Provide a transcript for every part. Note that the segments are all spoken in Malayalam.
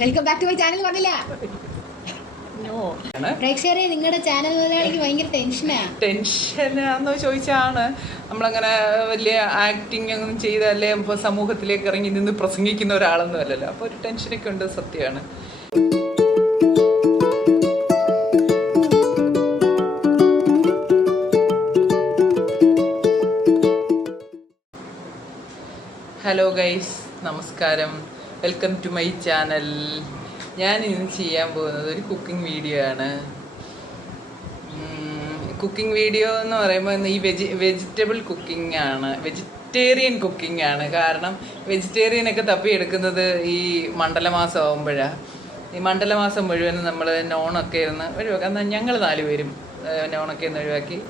Welcome back to my channel. പറഞ്ഞില്ല പ്രേക്ഷകരെ, നിങ്ങളുടെ ചാനൽ മുതലാണെങ്കിൽ ഭയങ്കര ടെൻഷനാണെന്ന് ചോദിച്ചാണ്. നമ്മളങ്ങനെ വലിയ ആക്ടിങ് ഒന്നും ചെയ്തല്ലേ ഇപ്പോൾ സമൂഹത്തിലേക്ക് ഇറങ്ങി നിന്ന് പ്രസംഗിക്കുന്ന ഒരാളൊന്നും അല്ലല്ലോ. അപ്പോൾ ഒരു ടെൻഷനൊക്കെ ഉണ്ട്, സത്യമാണ്. ഹലോ ഗൈസ്, നമസ്കാരം. Welcome to my channel. ഞാൻ ഇന്ന് ചെയ്യാൻ പോകുന്നത് ഒരു കുക്കിംഗ് വീഡിയോ ആണ്. കുക്കിംഗ് വീഡിയോ എന്ന് പറയുമ്പോൾ ഈ വെജിറ്റബിൾ കുക്കിംഗ് ആണ്, വെജിറ്റേറിയൻ കുക്കിംഗ് ആണ്. കാരണം വെജിറ്റേറിയനൊക്കെ തപ്പിയെടുക്കുന്നത് ഈ മണ്ഡലമാസം ആകുമ്പോഴാണ്. ഈ മണ്ഡലമാസം മുഴുവനും നമ്മൾ നോണൊക്കെ ഇരുന്ന് ഒഴിവാക്കാം. എന്നാൽ ഞങ്ങൾ 4 പേരും നോണൊക്കെ ഒന്ന് ഒഴിവാക്കി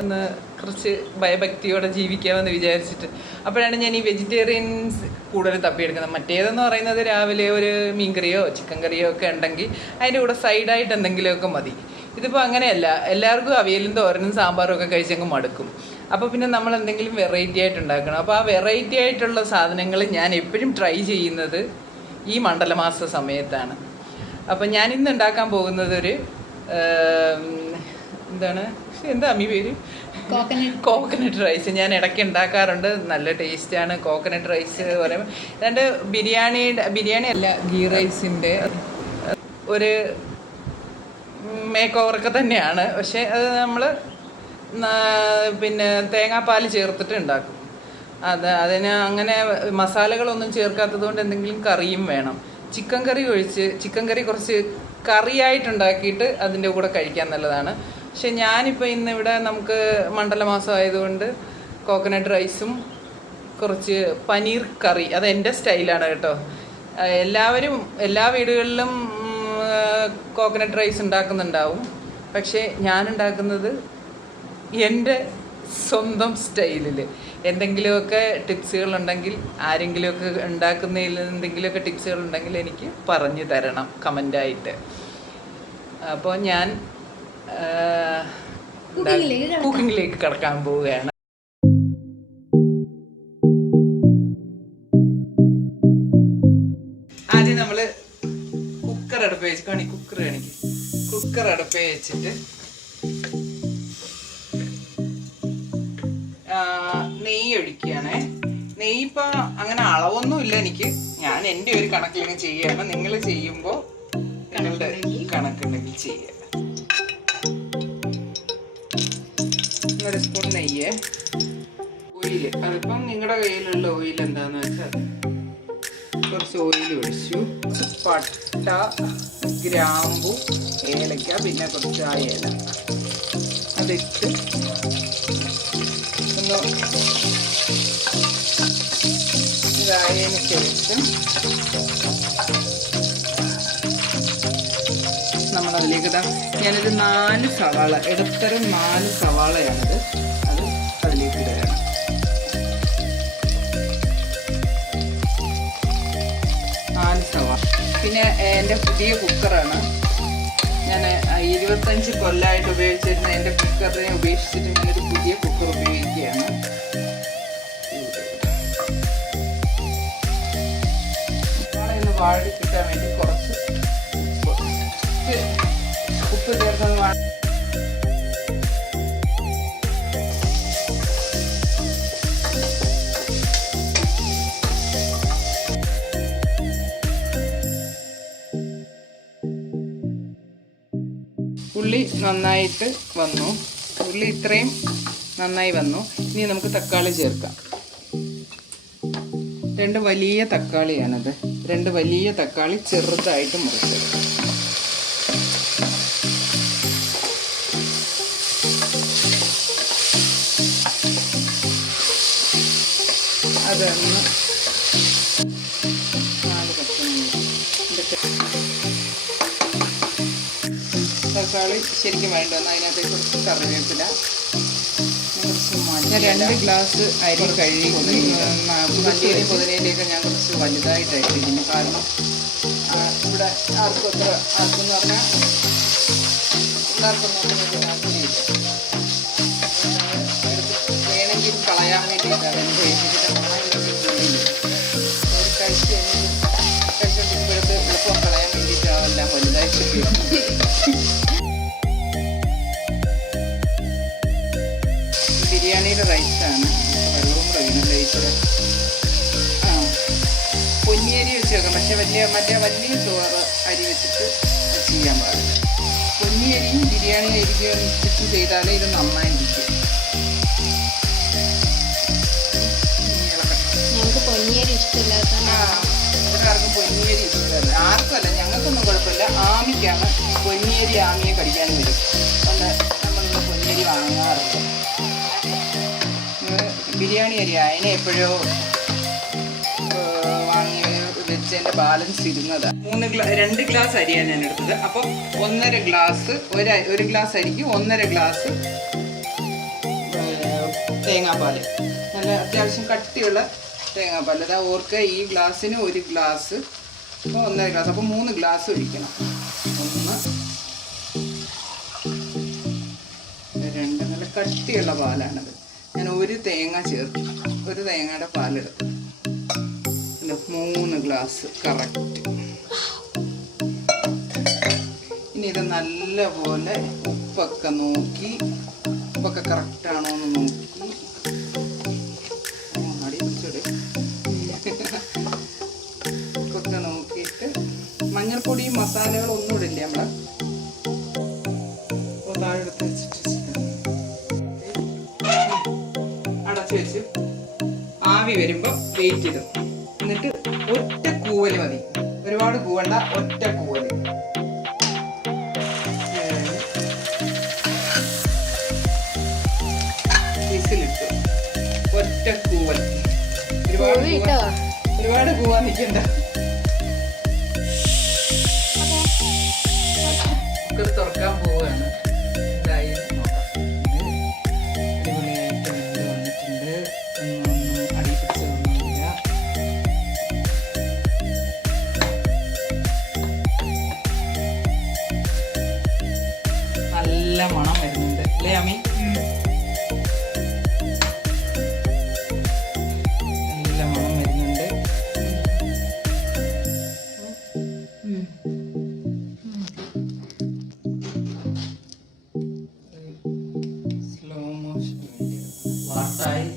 ഒന്ന് കുറച്ച് ഭയഭക്തിയോടെ ജീവിക്കാമെന്ന് വിചാരിച്ചിട്ട് അപ്പോഴാണ് ഞാൻ ഈ വെജിറ്റേറിയൻസ് കൂടുതൽ തപ്പിയെടുക്കുന്നത്. മറ്റേതെന്ന് പറയുന്നത് രാവിലെ ഒരു മീൻകറിയോ ചിക്കൻ കറിയോ ഒക്കെ ഉണ്ടെങ്കിൽ അതിൻ്റെ കൂടെ സൈഡായിട്ട് എന്തെങ്കിലുമൊക്കെ മതി. ഇതിപ്പോൾ അങ്ങനെയല്ല, എല്ലാവർക്കും അവിയലും തോരനും സാമ്പാറും ഒക്കെ കഴിച്ചങ്ങ് മടുക്കും. അപ്പോൾ പിന്നെ നമ്മൾ എന്തെങ്കിലും വെറൈറ്റി ആയിട്ട് ഉണ്ടാക്കണം. അപ്പോൾ ആ വെറൈറ്റി ആയിട്ടുള്ള സാധനങ്ങൾ ഞാൻ എപ്പോഴും ട്രൈ ചെയ്യുന്നത് ഈ മണ്ഡലമാസ സമയത്താണ്. അപ്പം ഞാൻ ഇന്ന് ഉണ്ടാക്കാൻ പോകുന്നത് ഒരു എന്താ അമ്മി പേര്, കോക്കനട്ട് റൈസ്. ഞാൻ ഇടയ്ക്ക് ഉണ്ടാക്കാറുണ്ട്, നല്ല ടേസ്റ്റാണ് കോക്കനട്ട് റൈസ് പറയുമ്പോൾ. രണ്ട് ബിരിയാണി അല്ല, ഗീ റൈസിൻ്റെ ഒരു മേക്ക് ഓവറൊക്കെ തന്നെയാണ്. പക്ഷേ അത് നമ്മൾ പിന്നെ തേങ്ങാപ്പാൽ ചേർത്തിട്ട് ഉണ്ടാക്കും. അതിന് അങ്ങനെ മസാലകളൊന്നും ചേർക്കാത്തത് കൊണ്ട് എന്തെങ്കിലും കറിയും വേണം. ചിക്കൻ കറി കുറച്ച് കറിയായിട്ടുണ്ടാക്കിയിട്ട് അതിൻ്റെ കൂടെ കഴിക്കാൻ നല്ലതാണ്. പക്ഷെ ഞാനിപ്പോൾ ഇന്നിവിടെ നമുക്ക് മണ്ഡലമാസം ആയതുകൊണ്ട് കോക്കനട്ട് റൈസും കുറച്ച് പനീർ കറി, അത് എൻ്റെ സ്റ്റൈലാണ് കേട്ടോ. എല്ലാ വീടുകളിലും കോക്കനട്ട് റൈസ് ഉണ്ടാക്കുന്നുണ്ടാവും. പക്ഷേ ഞാൻ ഉണ്ടാക്കുന്നത് എൻ്റെ സ്വന്തം സ്റ്റൈലിൽ. എന്തെങ്കിലുമൊക്കെ ടിപ്സുകളുണ്ടെങ്കിൽ, ആരെങ്കിലുമൊക്കെ ഉണ്ടാക്കുന്നതിൽ എന്തെങ്കിലുമൊക്കെ ടിപ്സുകളുണ്ടെങ്കിൽ എനിക്ക് പറഞ്ഞു തരണം കമൻ്റായിട്ട്. അപ്പോൾ ഞാൻ കുക്കിങ്ങിലേക്ക് കടക്കാൻ പോവുകയാണ്. ആദ്യം നമ്മൾ കുക്കർ അടുപ്പ് വെച്ചിട്ട് നെയ്യ് ഒഴിക്കുകയാണേ. നെയ്യ് ഇപ്പം അങ്ങനെ അളവൊന്നും ഇല്ല എനിക്ക്, ഞാൻ എൻ്റെ ഒരു കണക്കിലങ്ങ് ചെയ്യുകയാണ്. നിങ്ങൾ ചെയ്യുമ്പോൾ നിങ്ങളുടെ കണക്കുണ്ടെങ്കിൽ ചെയ്യുക. 1 സ്പൂൺ നെയ്യ്, ഓയില്, അതിപ്പം നിങ്ങളുടെ കയ്യിലുള്ള ഓയിൽ എന്താന്ന് വെച്ചാൽ കുറച്ച് ഓയിൽ ഒഴിച്ചു. പട്ട, ഗ്രാമ്പു, ഏലക്ക, പിന്നെ കുറച്ച് ആ ഏല അതിട്ട് ഒന്ന് ഇതായതിന് ശേഷം നമ്മളതിലേക്ക് ഇടാം. ഞാനൊരു 4 സവാള, ഇടത്തരം 4 സവാളയാണിത്, അത് അതിലേക്ക് ഇടുകയാണ്. പിന്നെ എൻ്റെ പുതിയ കുക്കറാണ്. ഞാൻ 25 കൊല്ലമായിട്ട് ഉപയോഗിച്ചിരുന്ന എൻ്റെ കുക്കറിനെ ഉപേക്ഷിച്ചിട്ട് ഞാനൊരു പുതിയ കുക്കർ ഉപയോഗിക്കുകയാണ്. ഒന്ന് വാഴ കിട്ടാൻ വേണ്ടി കുറച്ച് ഉപ്പ് ചേർത്തത് ഉള്ളി നന്നായിട്ട് വന്നു. ഉള്ളി ഇത്രയും നന്നായി വന്നു. ഇനി നമുക്ക് തക്കാളി ചേർക്കാം. 2 വലിയ തക്കാളിയാണത്. 2 വലിയ തക്കാളി ചെറുതായിട്ട് മുറിച്ചത്. അതൊന്ന് 4 പച്ചമുളക്. തക്കാളി ശരിക്കും വേണ്ട. അതിനകത്ത് കുറച്ച് കറിവേപ്പില, കുറച്ച് മഞ്ഞൾ. 2 ഗ്ലാസ് അരി കഴുകി മല്ലിയിലും പുതിനയിലേക്ക് ഞാൻ കുറച്ച് വലുതായിട്ട് അരിഞ്ഞു. കാരണം ഇവിടെ ആർക്കെന്ന് പറഞ്ഞാൽ എല്ലാവർക്കും വേണമെങ്കിൽ കളയാൻ വേണ്ടിയിട്ട് അതെൻ്റെ കഴിച്ചുകൊണ്ടിരിക്കുമ്പോഴത്തെ എളുപ്പം ബിരിയാണിയുടെ റൈസാണ്. വെള്ളവും കൂടെ വീണം കഴിച്ചത്. ആ പൊന്നിയരി വെച്ച് വെക്കാം. പക്ഷെ മറ്റേ വലിയ ചോറ് അരി വെച്ചിട്ട് ചെയ്യാൻ പാടില്ല. പൊന്നിയരിയും ബിരിയാണി അരിക്കും മിക്സ് ചെയ്താലേ ഇത് നന്നായിരിക്കും. ഞങ്ങൾക്ക് പൊന്നിയരി ഇഷ്ടമില്ലാത്തതാണ്. ഇവിടെ ആർക്കും പൊന്നിയരി ഇഷ്ടമല്ല. ആർക്കും അല്ല, ഞങ്ങൾക്കൊന്നും കുഴപ്പമില്ല. ആമിക്കാണ് പൊന്നിയരി. ആമിയെ കടിക്കാനും വരും. അതുകൊണ്ട് നമ്മളിവിടെ പൊന്നിയരി വാങ്ങാറില്ല. ബിരിയാണി അരി അതിനെ എപ്പോഴോ വാങ്ങി വെച്ചതിൻ്റെ ബാലൻസ് ഇരുന്നതാണ്. 2 ഗ്ലാസ് അരിയാണ് ഞാൻ എടുത്തത്. അപ്പം 1.5 ഗ്ലാസ് ഒരു ഗ്ലാസ് അരിക്ക് 1.5 ഗ്ലാസ് തേങ്ങാപ്പാൽ. നല്ല അത്യാവശ്യം കട്ടിയുള്ള തേങ്ങാപ്പാൽ. അതാ ഓർക്കുക, ഈ ഗ്ലാസ്സിന് 1 ഗ്ലാസ്, അപ്പോൾ 1.5 ഗ്ലാസ്. അപ്പോൾ 3 ഗ്ലാസ് ഒഴിക്കണം. 1 2 നല്ല കട്ടിയുള്ള പാലാണത്. ഞാൻ 1 തേങ്ങ ചേർത്ത്, 1 തേങ്ങയുടെ പാലെടുത്ത് 3 ഗ്ലാസ് കറക്റ്റ്. ഇനി ഇത് നല്ലപോലെ ഉപ്പൊക്കെ നോക്കി, ഉപ്പൊക്കെ കറക്റ്റാണോ എന്ന് നോക്കി, അടി പിടിച്ചോടെ ഉപ്പൊക്കെ നോക്കിയിട്ട് മഞ്ഞൾപ്പൊടിയും മസാലകളും ഒന്നും ഇടില്ല. നമ്മളെ താഴെടുത്ത് വെച്ചിട്ട് അടച്ചു വെച്ച് ആവി വരുമ്പോൾ വെയിറ്റ് ഇടും. എന്നിട്ട് ഒറ്റ കൂവല് മതി, ഒരുപാട് കൂവണ്ട, ഒറ്റ കൂവല്. വിസിലിട്ടു, ഒറ്റ കൂവൽ. ഒരുപാട് കൂവാൻ നിൽക്കണ്ട. കുക്കർ തുറക്കാൻ പോവുകയാണ്. നല്ല മണം വരുന്നുണ്ട് അല്ലേ അമ്മി? നല്ല മണം വരുന്നുണ്ട്. സ്ലോ മോഷൻ വാർത്തായി.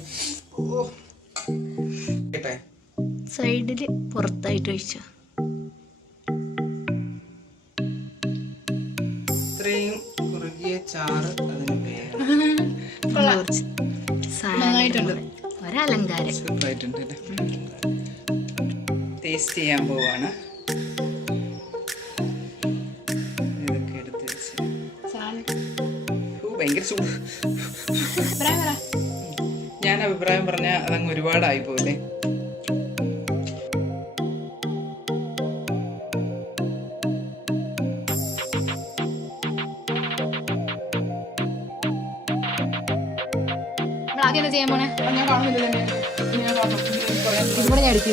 സൈഡില് പുറത്തായിട്ട് ഒഴിച്ചു. ഇത്രയും കുറുകിയ ചാറ് അതിന് പേര് ഒരലങ്കാരം. സൂപ്പറായിട്ടുണ്ട് അല്ലേ? ടേസ്റ്റ് ചെയ്യാൻ പോവാണ്. ഇതൊക്കെ എടുത്ത് വെച്ച് ഭയങ്കര ചൂട്. ഞാൻ അഭിപ്രായം പറഞ്ഞാൽ അതങ്ങ് ഒരുപാടായി പോലെ. ആദ്യം എന്താ ചെയ്യാൻ പോണേ? ഞാൻ കാണുന്നില്ല. ഇവിടെ ഞാൻ എടുത്ത്